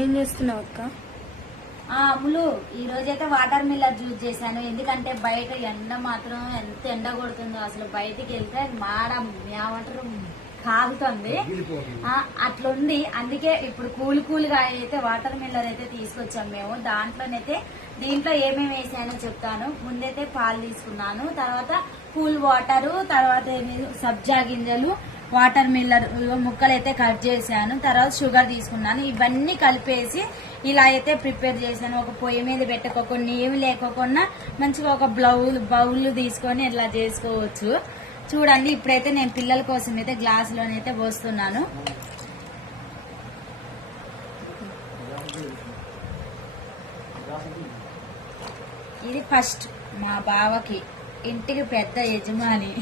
ఏం చేస్తున్నావు అక్క? అమ్ములు, ఈ రోజైతే వాటర్ మిల్లర్ జ్యూస్ చేశాను. ఎందుకంటే బయట ఎండ మాత్రం ఎంత ఎండ కొడుతుందో, అసలు బయటికి వెళ్తే మాడ ఏమంటారు కాలుతుంది, అట్లుంది. అందుకే ఇప్పుడు కూల్గా అయితే వాటర్ మిల్లర్ అయితే తీసుకొచ్చాం మేము. దీంట్లో ఏమేమి వేసానో చెప్తాను. ముందైతే పాలు తీసుకున్నాను, తర్వాత కూల్ వాటర్, తర్వాత సబ్జా గింజలు, వాటర్ మిల్లర్ ముక్కలు అయితే కట్ చేశాను, తర్వాత షుగర్ తీసుకున్నాను. ఇవన్నీ కలిపేసి ఇలా అయితే ప్రిపేర్ చేశాను. ఒక పొయ్యి మీద పెట్టుకోకుండా, ఏమి లేకోకుండా మంచిగా ఒక బౌల్ తీసుకొని ఇలా చేసుకోవచ్చు. చూడండి, ఇప్పుడైతే నేను పిల్లల కోసం అయితే గ్లాసులోనైతే పోస్తున్నాను. ఇది ఫస్ట్ మా బావకి, ఇంటికి పెద్ద యజమాని.